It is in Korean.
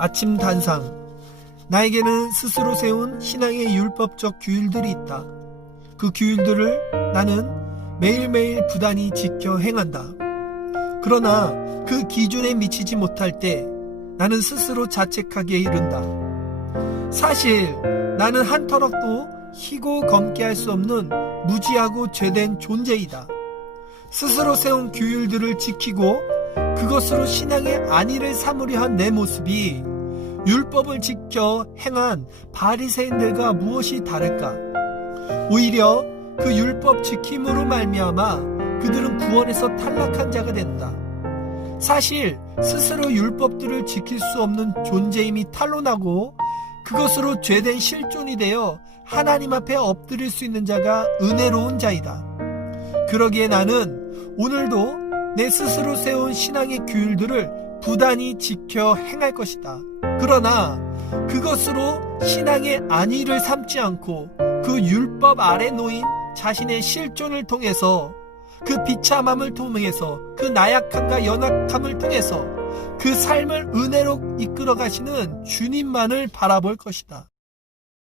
아침 단상. 나에게는 스스로 세운 신앙의 율법적 규율들이 있다. 그 규율들을 나는 매일매일 부단히 지켜 행한다. 그러나 그 기준에 미치지 못할 때 나는 스스로 자책하기에 이른다. 사실 나는 한 터럭도 희고 검게 할 수 없는 무지하고 죄된 존재이다. 스스로 세운 규율들을 지키고 그것으로 신앙의 안위를 삼으려 한 내 모습이 율법을 지켜 행한 바리새인들과 무엇이 다를까? 오히려 그 율법 지킴으로 말미암아 그들은 구원에서 탈락한 자가 된다. 사실 스스로 율법들을 지킬 수 없는 존재임이 탄로나고 그것으로 죄된 실존이 되어 하나님 앞에 엎드릴 수 있는 자가 은혜로운 자이다. 그러기에 나는 오늘도 내 스스로 세운 신앙의 규율들을 부단히 지켜 행할 것이다. 그러나 그것으로 신앙의 안위를 삼지 않고 그 율법 아래 놓인 자신의 실존을 통해서 그 비참함을 통해서 그 나약함과 연약함을 통해서 그 삶을 은혜로 이끌어 가시는 주님만을 바라볼 것이다.